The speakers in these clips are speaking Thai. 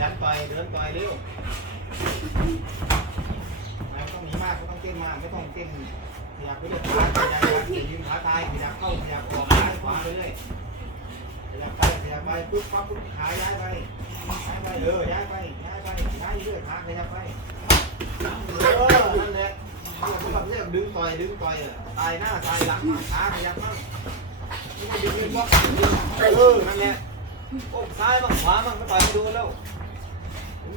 ยันต่อยเดินต่อยเร็วไม่ต้องหนีมากไม่ต้องเต้นมากไม่ต้องเต้นขยับไปเรื่อยขาขยับขยับอย่ายืนขาตายขยับเข้าขยับออกซ้ายขวาไปเรื่อยขยับไปขยับไปปุ๊บปั๊บปุ๊บขาย้ายไปย้ายไปเออย้ายไปย้ายไปย้ายเรื่อยขาขยับไปเออนั่นแหละเนี่ยพวกเรียกดึงต่อยดึงต่อยอะตายหน้าตายหลังขาขยับมั่งนี่มันดึงเงินบล็อกเออนั่นแหละโอ้ซ้ายบ้างขวาบ้างไม่ต่อยไม่โดนแล้ว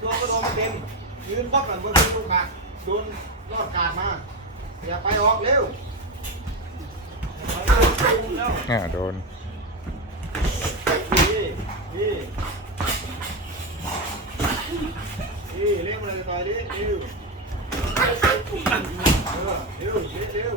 ผมโดนก็โดนไม่เต็มยืนบล็อกกันบนลูกกาดโดนรอดกาดมาอย่าไปออกเร็วอย่าไปเร็วแล้วอ่าโดนพี่พี่พี่เร็วเลยต่อยดิเร็วเออเร็วเร็วเร็ว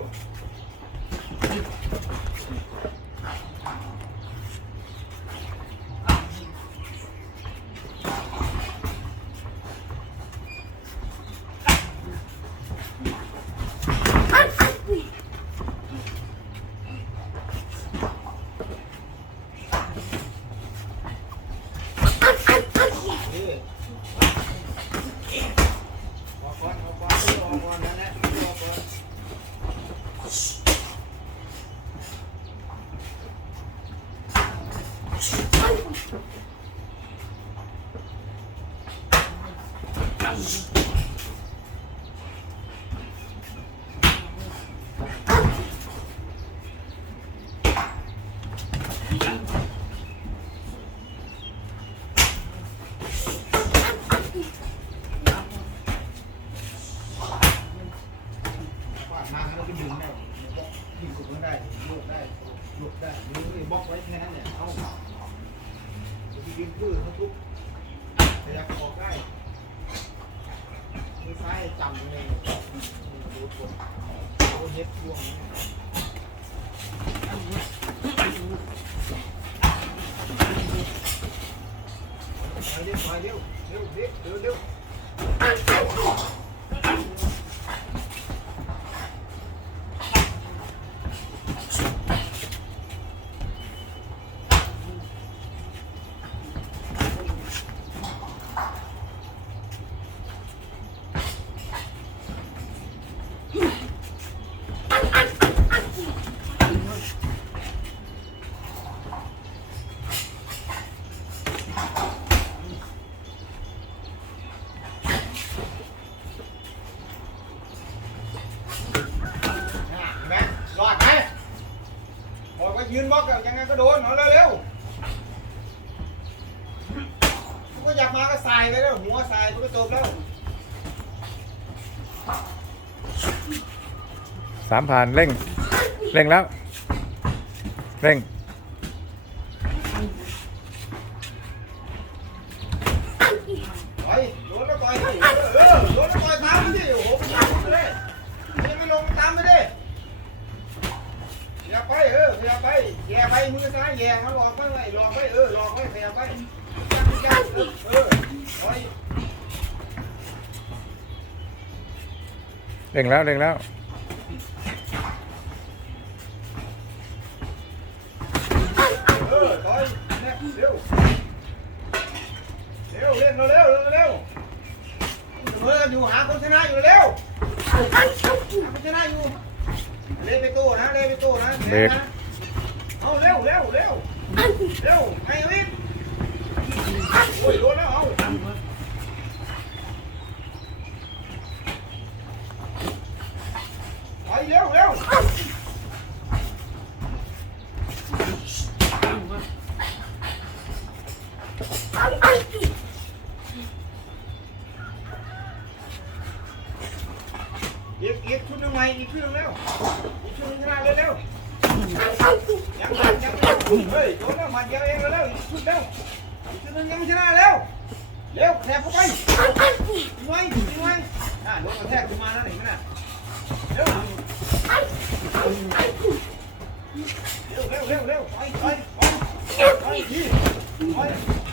นี่ออกก่อนออกก่อนออกก่อนนั่นแหละออกก่อน ฟาด มาแล้วก็ดึงได้ดึงกดมันได้โยกได้หลุดได้ดึงไอ้บล็อกไว้แค่นั้นแหละเอาจะไปดึงพื้นเขาทุบขยับออกได้มือซ้ายจำเลยดูกดโดน เฮ็ดช่วงไปเร็วเร็วเร็วเร็วเร็วเร็ว น่ะเห็นไหมรอดไหมบอกว่า ยืนบล็อกอะยังไงก็โดนเอาเร็วๆก็อยากมาก็ใส่ไปแล้วหัวใส่ก็จบแล้วสามผ่านเร่ง เร่งแล้ว เร่ง อซ้ายแย่มาหลอกไปไว้หลอกไปเออหลอกไปอย่าไปเออไปเร่งแล้วเร่งแล้ว เออต่อยแน่เร็วเร็วเล่นเร็วเร็วเร็วเมื่ออยู่หาคนชนะอยู่เร็วหาคนชนะอยู่เล่นไปโต้นะเล่นไปโต้นะเบรกนะเอาเร็วเร็ว เร็วเร็วไอ้วิทย์โอ้ยโดนแล้วเอาไปเร็วเร็วอีกอีกชุดหนึงใหม่อีกชุดหนึงเร็วอีกชุดหนึงชนะเร็วเร็ว เฮ้ยโดนแล้วมาเดียวเองเร็วอีกชุดเร็วอีกชุดหนึงยังไม่ชนะเร็วเร็วแทงเข้าไปยิงไว้ยิงไว้น่าโดนกระแทกขึ้นมาแล้วเห็นไหมน่ะเร็วเร็วเร็วเร็วเร็วไปไปไปไปไป